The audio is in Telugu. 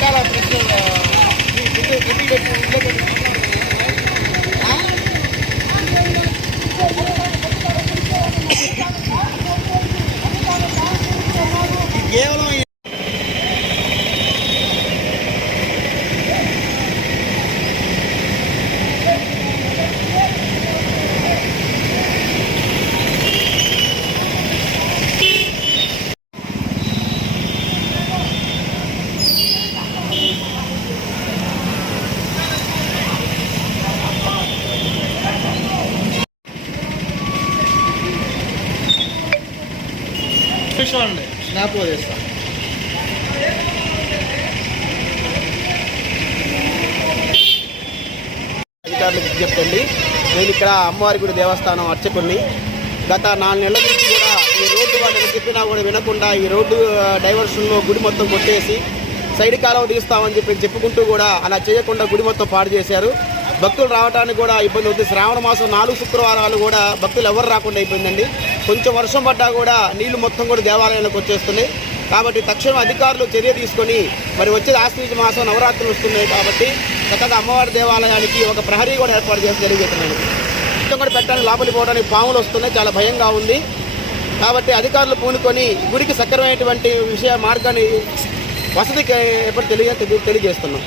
వెనకాల కేవలం చూడండి స్నాప్ చేస్తాను. అధికారులకు విజ్ఞప్తండి, నేను ఇక్కడ అమ్మవారి గుడి దేవస్థానం అర్చకుడిని. గత 4 నెలల నుంచి కూడా ఈ రోడ్డు వాళ్ళని చెప్పినా కూడా వినకుండా ఈ రోడ్డు డైవర్షన్లో గుడి మొత్తం కొట్టేసి సైడ్ కాలువ తీస్తామని చెప్పుకుంటూ కూడా అలా చేయకుండా గుడి మొత్తం పాడు చేశారు. భక్తులు రావడానికి కూడా ఇబ్బంది అవుతుంది. శ్రావణ మాసం 4 శుక్రవారాలు కూడా భక్తులు ఎవరు రాకుండా అయిపోయిందండి. కొంచెం వర్షం పడ్డా కూడా నీళ్లు మొత్తం కూడా దేవాలయాలకు వచ్చేస్తున్నాయి. కాబట్టి తక్షణం అధికారులు చర్య తీసుకొని మరి వచ్చేది ఆశ్వీజ మాసం నవరాత్రులు వస్తున్నాయి కాబట్టి చక్కగా అమ్మవారి దేవాలయానికి ఒక ప్రహరీ కూడా ఏర్పాటు చేసి జరిగిపోతున్నాయి. మొత్తం కూడా పెట్టడానికి లోపలికి పోవడానికి పాములు వస్తున్నాయి, చాలా భయంగా ఉంది. కాబట్టి అధికారులు పూనుకొని గుడికి సక్రమైనటువంటి మార్గాన్ని వసతికి ఎప్పుడు తెలియజేస్తున్నాం.